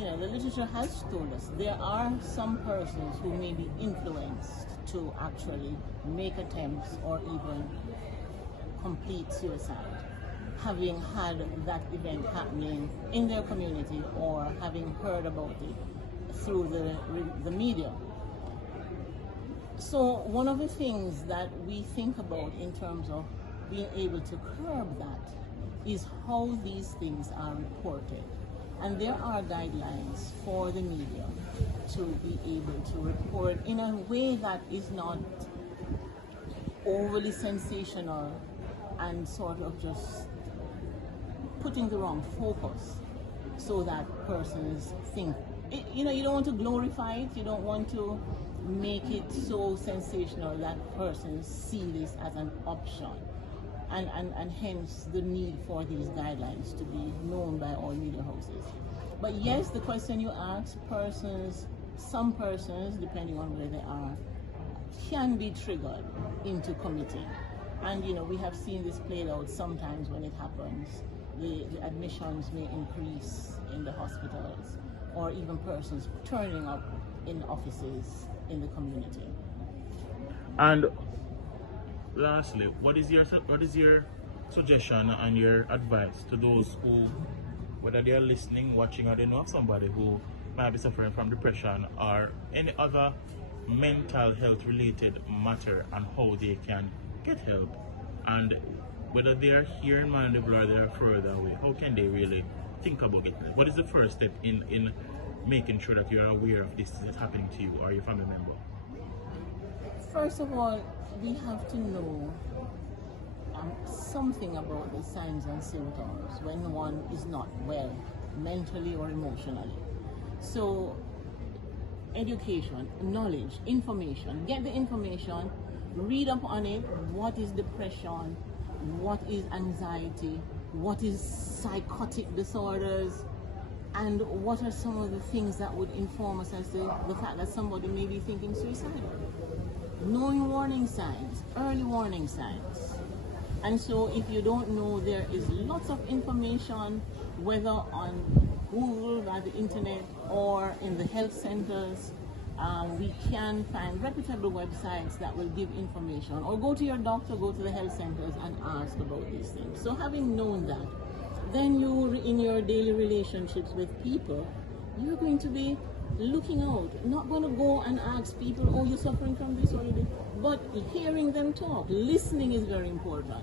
the literature has told us there are some persons who may be influenced to actually make attempts or even complete suicide, having had that event happening in their community or having heard about it through the media. So one of the things that we think about in terms of being able to curb that is how these things are reported. And there are guidelines for the media to be able to report in a way that is not overly sensational and sort of just putting the wrong focus so that persons think, you don't want to glorify it, you don't want to make it so sensational that persons see this as an option. And hence the need for these guidelines to be known by all media houses. But yes, the question you asked, some persons, depending on where they are, can be triggered into committing. And we have seen this played out sometimes when it happens. The admissions may increase in the hospitals, or even persons turning up in offices in the community. And lastly, what is your suggestion and your advice to those who, whether they are listening, watching, or they know of somebody who might be suffering from depression or any other mental health related matter, and how they can get help, and whether they are here in Mandeville or they are further away, how can they really think about it? What is the first step in making sure that you are aware of this is happening to you or your family member? First of all, we have to know something about the signs and symptoms when one is not well, mentally or emotionally. So, education, knowledge, information, get the information, read up on it. What is depression? What is anxiety? What is psychotic disorders? And what are some of the things that would inform us as to the fact that somebody may be thinking suicidal? Knowing warning signs, early warning signs. And so if you don't know, there is lots of information, whether on Google, by the internet, or in the health centers. We can find reputable websites that will give information, or go to your doctor, go to the health centers and ask about these things. So having known that, then you, in your daily relationships with people, you're going to be looking out, not going to go and ask people, oh, you're suffering from this or this, but hearing them talk. Listening is very important.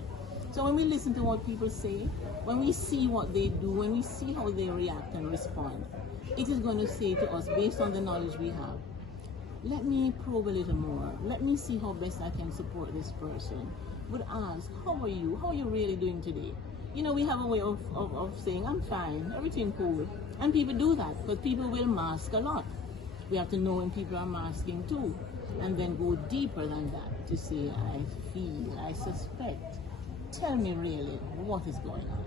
So when we listen to what people say, when we see what they do, when we see how they react and respond, it is going to say to us, based on the knowledge we have, let me probe a little more. Let me see how best I can support this person. Would ask, how are you? How are you really doing today? We have a way of saying, I'm fine, everything cool. And people do that, because people will mask a lot. We have to know when people are masking too. And then go deeper than that to say, I feel, I suspect. Tell me really what is going on.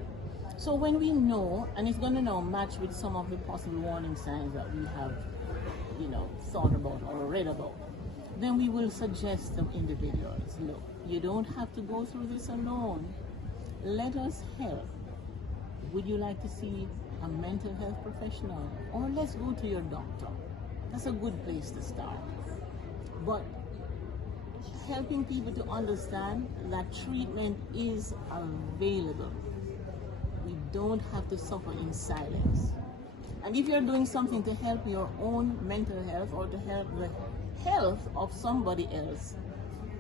So when we know, and it's going to now match with some of the possible warning signs that we have thought about or read about, then we will suggest to individuals, look, you don't have to go through this alone. Let us help. Would you like to see a mental health professional? Or let's go to your doctor. That's a good place to start. But helping people to understand that treatment is available. We don't have to suffer in silence. And if you're doing something to help your own mental health or to help the health of somebody else,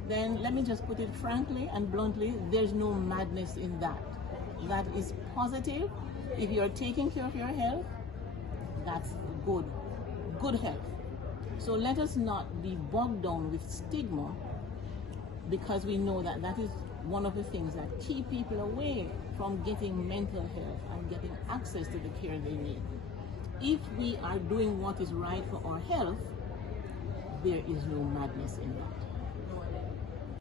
then let me just put it frankly and bluntly, there's no madness in that. That is positive. If you're taking care of your health, that's good health. So let us not be bogged down with stigma, because we know that that is one of the things that keep people away from getting mental health and getting access to the care they need. If we are doing what is right for our health, there is no madness in that.